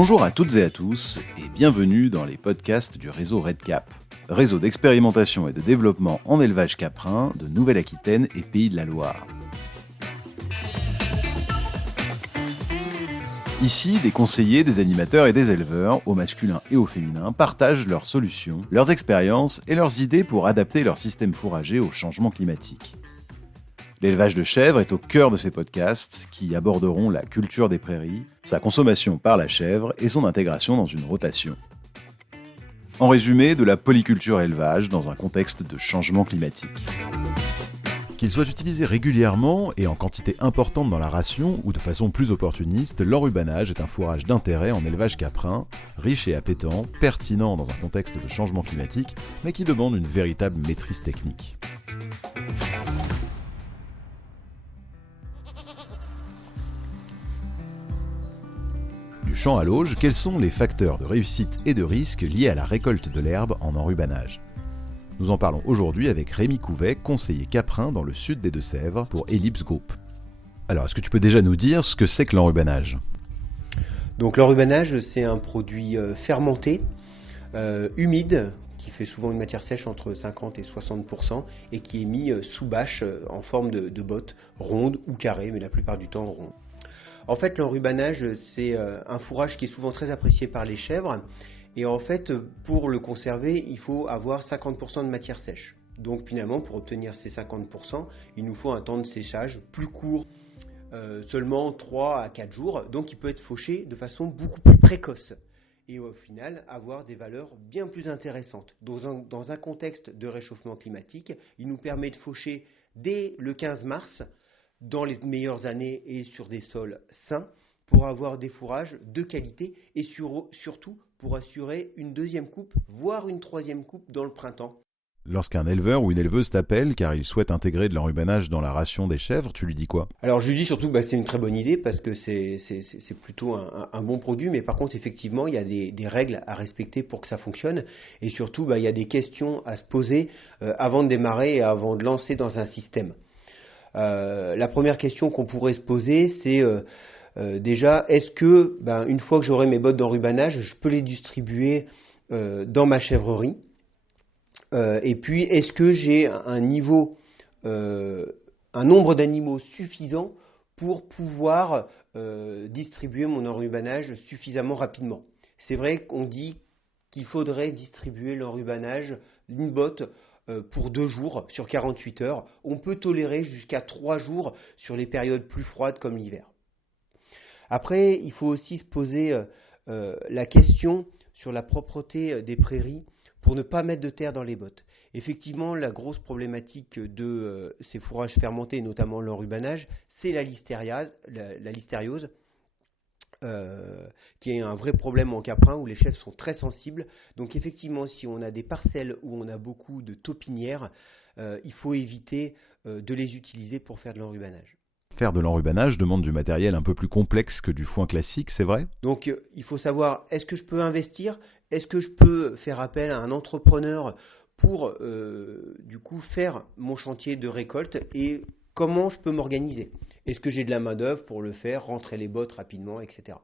Bonjour à toutes et à tous et bienvenue dans les podcasts du réseau RedCap, réseau d'expérimentation et de développement en élevage caprin de Nouvelle-Aquitaine et Pays de la Loire. Ici, des conseillers, des animateurs et des éleveurs, au masculin et au féminin, partagent leurs solutions, leurs expériences et leurs idées pour adapter leur système fourrager au changement climatique. L'élevage de chèvres est au cœur de ces podcasts qui aborderont la culture des prairies, sa consommation par la chèvre et son intégration dans une rotation. En résumé, de la polyculture élevage dans un contexte de changement climatique. Qu'il soit utilisé régulièrement et en quantité importante dans la ration ou de façon plus opportuniste, l'enrubanage est un fourrage d'intérêt en élevage caprin, riche et appétant, pertinent dans un contexte de changement climatique, mais qui demande une véritable maîtrise technique. Du champ à l'auge, quels sont les facteurs de réussite et de risque liés à la récolte de l'herbe en enrubanage ? Nous en parlons aujourd'hui avec Rémi Couvet, conseiller caprin dans le sud des Deux-Sèvres pour Ellipse Group. Alors, est-ce que tu peux déjà nous dire ce que c'est que l'enrubanage ? Donc l'enrubanage, c'est un produit fermenté, humide, qui fait souvent une matière sèche entre 50 et 60% et qui est mis sous bâche en forme de botte, ronde ou carrée, mais la plupart du temps ronde. En fait, l'enrubanage, c'est un fourrage qui est souvent très apprécié par les chèvres. Et en fait, pour le conserver, il faut avoir 50% de matière sèche. Donc finalement, pour obtenir ces 50%, il nous faut un temps de séchage plus court, seulement 3 à 4 jours. Donc il peut être fauché de façon beaucoup plus précoce. Et au final, avoir des valeurs bien plus intéressantes. Dans un contexte de réchauffement climatique, il nous permet de faucher dès le 15 mars, dans les meilleures années et sur des sols sains, pour avoir des fourrages de qualité et surtout pour assurer une deuxième coupe, voire une troisième coupe dans le printemps. Lorsqu'un éleveur ou une éleveuse t'appelle car il souhaite intégrer de l'enrubanage dans la ration des chèvres, tu lui dis quoi ? Alors je lui dis surtout que c'est une très bonne idée parce que c'est plutôt un bon produit, mais par contre effectivement il y a des règles à respecter pour que ça fonctionne et surtout il y a des questions à se poser avant de démarrer et avant de lancer dans un système. La première question qu'on pourrait se poser, c'est déjà, est-ce que, une fois que j'aurai mes bottes d'enrubanage, je peux les distribuer dans ma chèvrerie ? Et puis, est-ce que j'ai un nombre d'animaux suffisant pour pouvoir distribuer mon enrubanage suffisamment rapidement ? C'est vrai qu'on dit qu'il faudrait distribuer l'enrubanage, une botte, pour 2 jours sur 48 heures. On peut tolérer jusqu'à 3 jours sur les périodes plus froides comme l'hiver. Après, il faut aussi se poser la question sur la propreté des prairies pour ne pas mettre de terre dans les bottes. Effectivement, la grosse problématique de ces fourrages fermentés, notamment l'enrubanage, c'est la listériose, qui est un vrai problème en caprin où les chèvres sont très sensibles. Donc effectivement, si on a des parcelles où on a beaucoup de taupinières, il faut éviter de les utiliser pour faire de l'enrubanage. Faire de l'enrubanage demande du matériel un peu plus complexe que du foin classique, c'est vrai ? Donc il faut savoir, est-ce que je peux investir ? Est-ce que je peux faire appel à un entrepreneur pour faire mon chantier de récolte et comment je peux m'organiser ? Est-ce que j'ai de la main-d'œuvre pour le faire, rentrer les bottes rapidement, etc.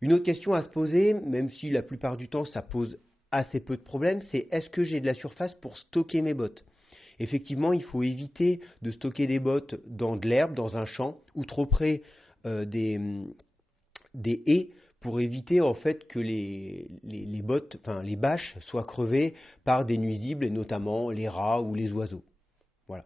Une autre question à se poser, même si la plupart du temps ça pose assez peu de problèmes, c'est est-ce que j'ai de la surface pour stocker mes bottes ? Effectivement, il faut éviter de stocker des bottes dans de l'herbe, dans un champ, ou trop près des haies, pour éviter en fait que les bâches soient crevées par des nuisibles, et notamment les rats ou les oiseaux. Voilà.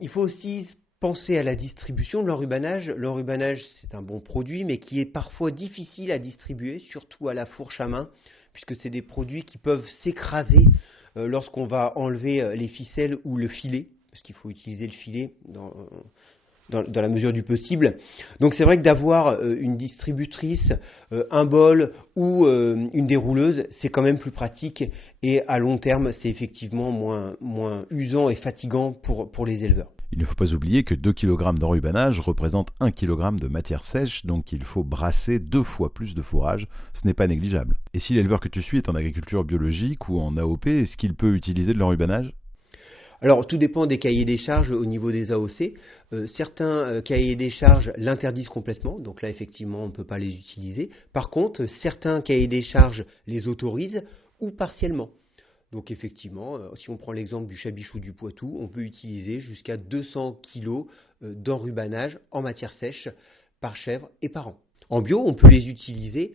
Il faut aussi penser à la distribution de l'enrubanage. L'enrubanage, c'est un bon produit, mais qui est parfois difficile à distribuer, surtout à la fourche à main, puisque c'est des produits qui peuvent s'écraser lorsqu'on va enlever les ficelles ou le filet, parce qu'il faut utiliser le filet dans la mesure du possible. Donc c'est vrai que d'avoir une distributrice, un bol ou une dérouleuse, c'est quand même plus pratique et à long terme, c'est effectivement moins usant et fatigant pour les éleveurs. Il ne faut pas oublier que 2 kg d'enrubanage représentent 1 kg de matière sèche, donc il faut brasser 2 fois plus de fourrage, ce n'est pas négligeable. Et si l'éleveur que tu suis est en agriculture biologique ou en AOP, est-ce qu'il peut utiliser de l'enrubanage ? Alors, tout dépend des cahiers des charges au niveau des AOC. Certains cahiers des charges l'interdisent complètement, donc là, effectivement, on ne peut pas les utiliser. Par contre, certains cahiers des charges les autorisent ou partiellement. Donc, effectivement, si on prend l'exemple du Chabichou du Poitou, on peut utiliser jusqu'à 200 kg d'enrubanage en matière sèche par chèvre et par an. En bio, on peut les utiliser,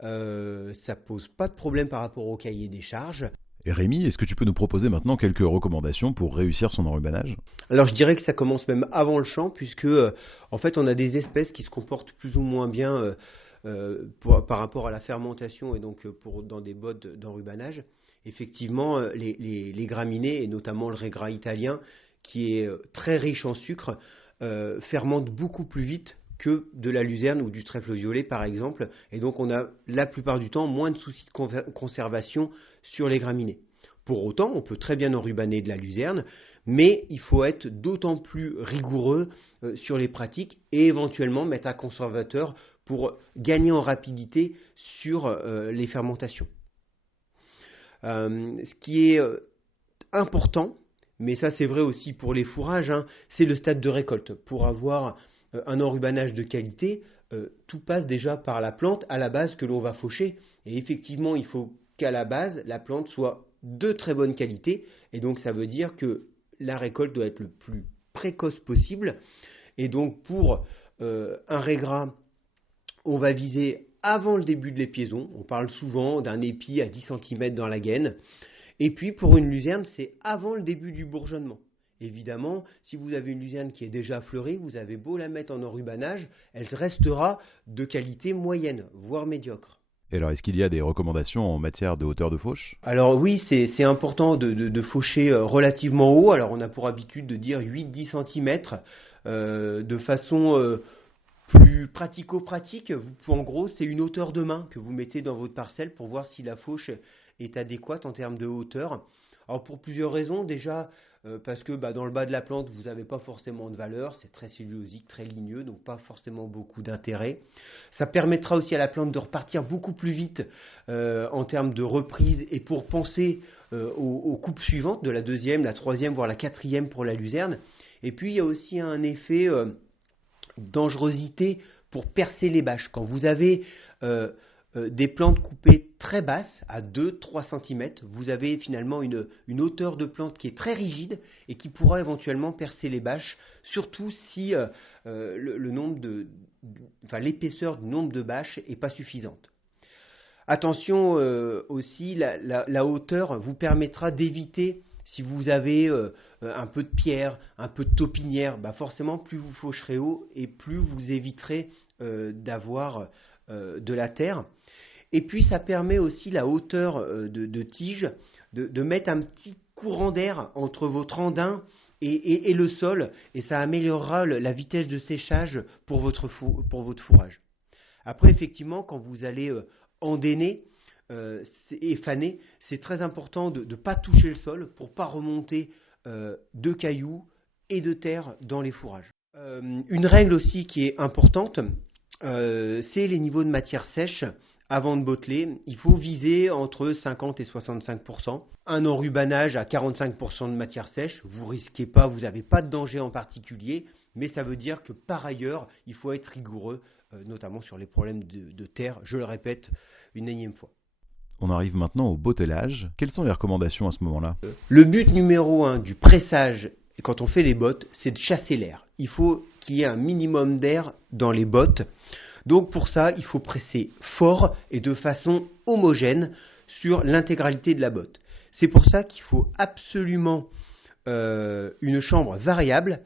ça pose pas de problème par rapport au cahier des charges. Et Rémi, est-ce que tu peux nous proposer maintenant quelques recommandations pour réussir son enrubanage? Alors je dirais que ça commence même avant le champ, puisque en fait on a des espèces qui se comportent plus ou moins bien par rapport à la fermentation et donc dans des bottes d'enrubanage. Effectivement, les graminées, et notamment le raigra italien, qui est très riche en sucre, fermente beaucoup plus vite que de la luzerne ou du trèfle violet par exemple, et donc on a la plupart du temps moins de soucis de conservation sur les graminées. Pour autant, on peut très bien enrubaner de la luzerne, mais il faut être d'autant plus rigoureux sur les pratiques et éventuellement mettre un conservateur pour gagner en rapidité sur les fermentations. Ce qui est important, mais ça c'est vrai aussi pour les fourrages, c'est le stade de récolte. Pour avoir un enrubanage de qualité, tout passe déjà par la plante à la base que l'on va faucher. Et effectivement, il faut qu'à la base, la plante soit de très bonne qualité. Et donc, ça veut dire que la récolte doit être le plus précoce possible. Et donc, pour un raigra, on va viser avant le début de l'épiaison. On parle souvent d'un épi à 10 cm dans la gaine. Et puis, pour une luzerne, c'est avant le début du bourgeonnement. Évidemment, si vous avez une luzerne qui est déjà fleurie, vous avez beau la mettre en enrubanage, elle restera de qualité moyenne, voire médiocre. Et alors, est-ce qu'il y a des recommandations en matière de hauteur de fauche? Alors oui, c'est important de faucher relativement haut. Alors on a pour habitude de dire 8-10 cm de façon plus pratico-pratique. En gros, c'est une hauteur de main que vous mettez dans votre parcelle pour voir si la fauche est adéquate en termes de hauteur. Alors pour plusieurs raisons, déjà parce que dans le bas de la plante, vous n'avez pas forcément de valeur, c'est très cellulosique, très ligneux, donc pas forcément beaucoup d'intérêt. Ça permettra aussi à la plante de repartir beaucoup plus vite en termes de reprise et pour penser aux coupes suivantes, de la deuxième, la troisième, voire la quatrième pour la luzerne. Et puis il y a aussi un effet dangerosité pour percer les bâches. Quand vous avez des plantes coupées très basses, à 2-3 cm, vous avez finalement une hauteur de plante qui est très rigide et qui pourra éventuellement percer les bâches, surtout si l'épaisseur du nombre de bâches n'est pas suffisante. Attention aussi, la hauteur vous permettra d'éviter, si vous avez un peu de pierre, un peu de taupinière, forcément plus vous faucherez haut et plus vous éviterez d'avoir de la terre. Et puis ça permet aussi la hauteur de tige de mettre un petit courant d'air entre votre andin et le sol, et ça améliorera la vitesse de séchage pour votre fourrage. Après, effectivement, quand vous allez endainer et faner, c'est très important de ne pas toucher le sol pour ne pas remonter de cailloux et de terre dans les fourrages. Une règle aussi qui est importante, c'est les niveaux de matière sèche. Avant de botteler, il faut viser entre 50 et 65%. Un enrubanage à 45% de matière sèche, vous risquez pas, vous n'avez pas de danger en particulier, mais ça veut dire que par ailleurs, il faut être rigoureux, notamment sur les problèmes de terre, je le répète une énième fois. On arrive maintenant au bottelage. Quelles sont les recommandations à ce moment-là? Le but numéro 1 du pressage, quand on fait les bottes, c'est de chasser l'air. Il faut qu'il y ait un minimum d'air dans les bottes. Donc pour ça, il faut presser fort et de façon homogène sur l'intégralité de la botte. C'est pour ça qu'il faut absolument une chambre variable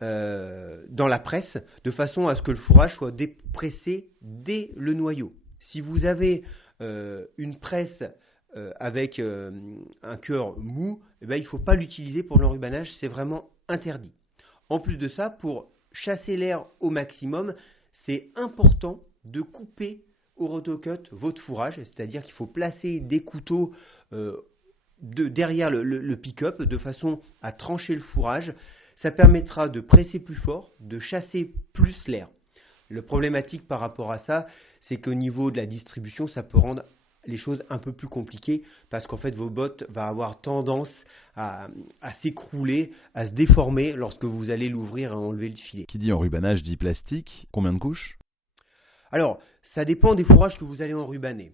dans la presse, de façon à ce que le fourrage soit dépressé dès le noyau. Si vous avez une presse avec un cœur mou, il ne faut pas l'utiliser pour l'enrubanage, c'est vraiment interdit. En plus de ça, pour chasser l'air au maximum, c'est important de couper au rotocut votre fourrage, c'est-à-dire qu'il faut placer des couteaux derrière le pick-up de façon à trancher le fourrage. Ça permettra de presser plus fort, de chasser plus l'air. Le problématique par rapport à ça, c'est qu'au niveau de la distribution, ça peut rendre les choses un peu plus compliquées parce qu'en fait vos bottes vont avoir tendance à s'écrouler, à se déformer lorsque vous allez l'ouvrir et enlever le filet. Qui dit enrubanage dit plastique. Combien de couches? Alors, ça dépend des fourrages que vous allez enrubaner.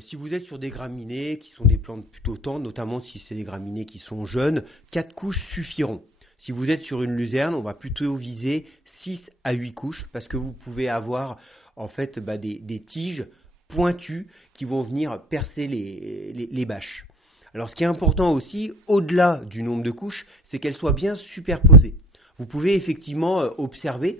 Si vous êtes sur des graminées qui sont des plantes plutôt tendres, notamment si c'est des graminées qui sont jeunes, 4 couches suffiront. Si vous êtes sur une luzerne, on va plutôt viser 6 à 8 couches parce que vous pouvez avoir en fait des tiges pointues qui vont venir percer les bâches. Alors ce qui est important aussi, au-delà du nombre de couches, c'est qu'elles soient bien superposées. Vous pouvez effectivement observer,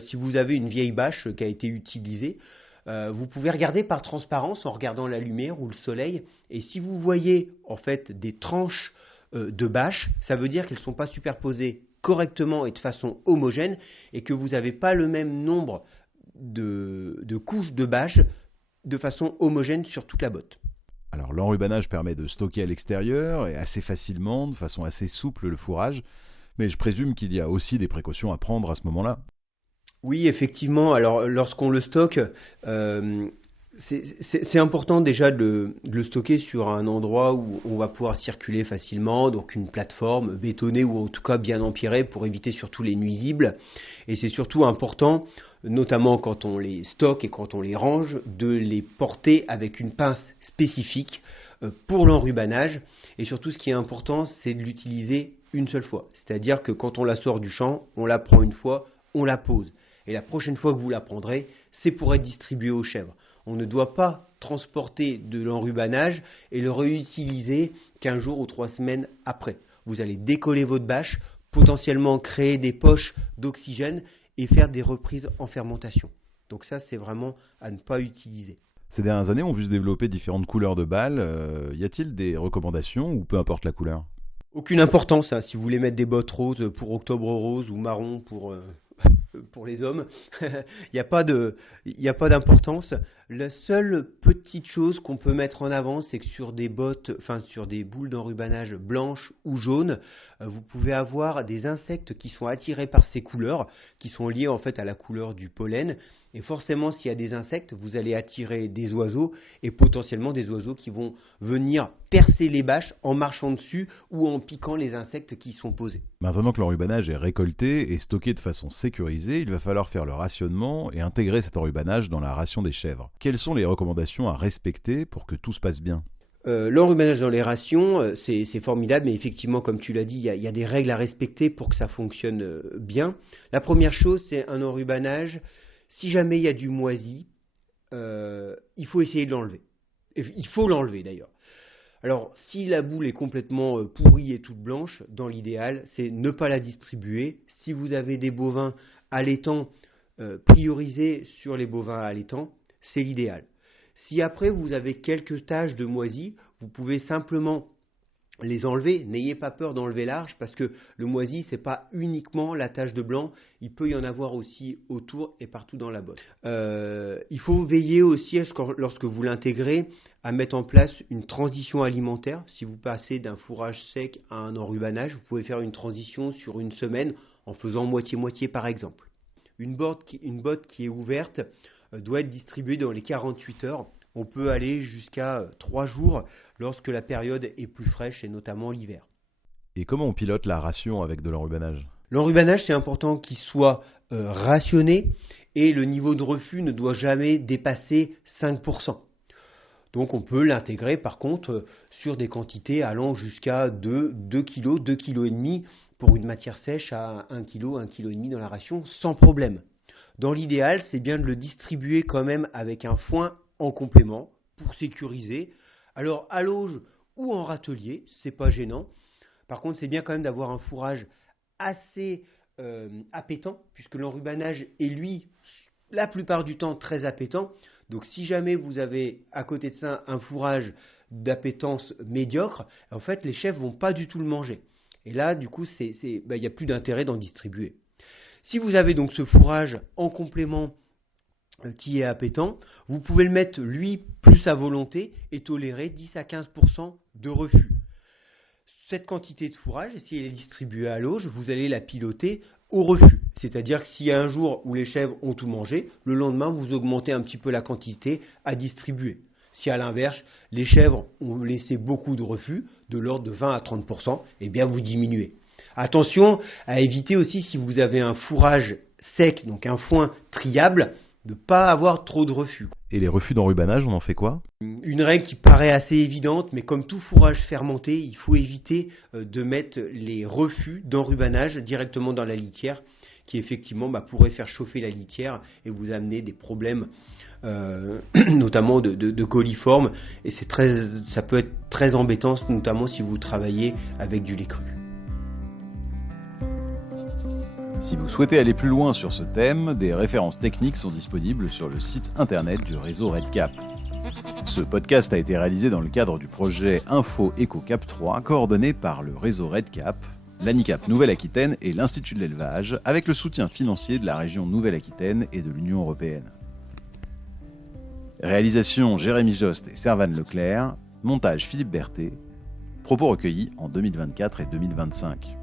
si vous avez une vieille bâche qui a été utilisée, vous pouvez regarder par transparence en regardant la lumière ou le soleil, et si vous voyez en fait des tranches de bâches, ça veut dire qu'elles ne sont pas superposées correctement et de façon homogène, et que vous n'avez pas le même nombre de couches de bâches de façon homogène sur toute la botte. Alors l'enrubanage permet de stocker à l'extérieur et assez facilement, de façon assez souple, le fourrage, mais je présume qu'il y a aussi des précautions à prendre à ce moment-là. Oui, effectivement. Alors, lorsqu'on le stocke, c'est important déjà de le stocker sur un endroit où on va pouvoir circuler facilement, donc une plateforme bétonnée ou en tout cas bien empierrée pour éviter surtout les nuisibles. Et c'est surtout important, notamment quand on les stocke et quand on les range, de les porter avec une pince spécifique pour l'enrubanage. Et surtout, ce qui est important, c'est de l'utiliser une seule fois. C'est-à-dire que quand on la sort du champ, on la prend une fois, on la pose. Et la prochaine fois que vous la prendrez, c'est pour être distribué aux chèvres. On ne doit pas transporter de l'enrubanage et le réutiliser 15 jours ou 3 semaines après. Vous allez décoller votre bâche, potentiellement créer des poches d'oxygène et faire des reprises en fermentation. Donc ça, c'est vraiment à ne pas utiliser. Ces dernières années, on a vu se développer différentes couleurs de balles. Y a-t-il des recommandations ou peu importe la couleur? Aucune importance, hein. Si vous voulez mettre des bottes roses pour octobre rose ou marron pour les hommes, il n'y a pas d'importance. La seule petite chose qu'on peut mettre en avant, c'est que sur des boules d'enrubanage blanches ou jaunes, vous pouvez avoir des insectes qui sont attirés par ces couleurs, qui sont liés en fait à la couleur du pollen. Et forcément, s'il y a des insectes, vous allez attirer des oiseaux et potentiellement des oiseaux qui vont venir percer les bâches en marchant dessus ou en piquant les insectes qui y sont posés. Maintenant que l'enrubanage est récolté et stocké de façon sécurisée, il va falloir faire le rationnement et intégrer cet enrubanage dans la ration des chèvres. Quelles sont les recommandations à respecter pour que tout se passe bien? L'enrubanage dans les rations, c'est formidable, mais effectivement, comme tu l'as dit, il y a des règles à respecter pour que ça fonctionne bien. La première chose, c'est un enrubanage. Si jamais il y a du moisi, il faut essayer de l'enlever. Il faut l'enlever d'ailleurs. Alors, si la boule est complètement pourrie et toute blanche, dans l'idéal, c'est ne pas la distribuer. Si vous avez des bovins allaitants, priorisez sur les bovins allaitants, c'est l'idéal. Si après vous avez quelques taches de moisi, vous pouvez simplement les enlever. N'ayez pas peur d'enlever large parce que le moisi, ce n'est pas uniquement la tache de blanc, il peut y en avoir aussi autour et partout dans la botte. Il faut veiller aussi, lorsque vous l'intégrez, à mettre en place une transition alimentaire. Si vous passez d'un fourrage sec à un enrubanage, vous pouvez faire une transition sur une semaine en faisant moitié-moitié par exemple. Une botte qui est ouverte doit être distribuée dans les 48 heures. On peut aller jusqu'à 3 jours lorsque la période est plus fraîche et notamment l'hiver. Et comment on pilote la ration avec de l'enrubanage? L'enrubanage, c'est important qu'il soit rationné et le niveau de refus ne doit jamais dépasser 5%. Donc on peut l'intégrer par contre sur des quantités allant jusqu'à 2 kg, 2,5 kg pour une matière sèche à 1 kg, 1,5 kg dans la ration sans problème. Dans l'idéal, c'est bien de le distribuer quand même avec un foin en complément pour sécuriser. Alors à l'auge ou en râtelier, c'est pas gênant. Par contre, c'est bien quand même d'avoir un fourrage assez appétant, puisque l'enrubanage est lui, la plupart du temps, très appétant. Donc si jamais vous avez à côté de ça un fourrage d'appétence médiocre, en fait les chèvres vont pas du tout le manger. Et là, du coup, il n'y a plus d'intérêt d'en distribuer. Si vous avez donc ce fourrage en complément qui est appétant, vous pouvez le mettre lui plus à volonté et tolérer 10 à 15% de refus. Cette quantité de fourrage, si elle est distribuée à l'auge, vous allez la piloter au refus. C'est-à-dire que s'il y a un jour où les chèvres ont tout mangé, le lendemain vous augmentez un petit peu la quantité à distribuer. Si à l'inverse, les chèvres ont laissé beaucoup de refus, de l'ordre de 20 à 30%, eh bien vous diminuez. Attention à éviter aussi, si vous avez un fourrage sec, donc un foin triable, de ne pas avoir trop de refus. Et les refus d'enrubanage, on en fait quoi ? Une règle qui paraît assez évidente, mais comme tout fourrage fermenté, il faut éviter de mettre les refus d'enrubanage directement dans la litière, qui effectivement pourrait faire chauffer la litière et vous amener des problèmes, notamment de coliformes. Et ça peut être très embêtant, notamment si vous travaillez avec du lait cru. Si vous souhaitez aller plus loin sur ce thème, des références techniques sont disponibles sur le site internet du réseau RedCap. Ce podcast a été réalisé dans le cadre du projet Info Éco Cap 3, coordonné par le réseau RedCap, l'ANICAP Nouvelle-Aquitaine et l'Institut de l'élevage, avec le soutien financier de la région Nouvelle-Aquitaine et de l'Union européenne. Réalisation Jérémy Jost et Servane Leclerc, montage Philippe Berthet, propos recueillis en 2024 et 2025.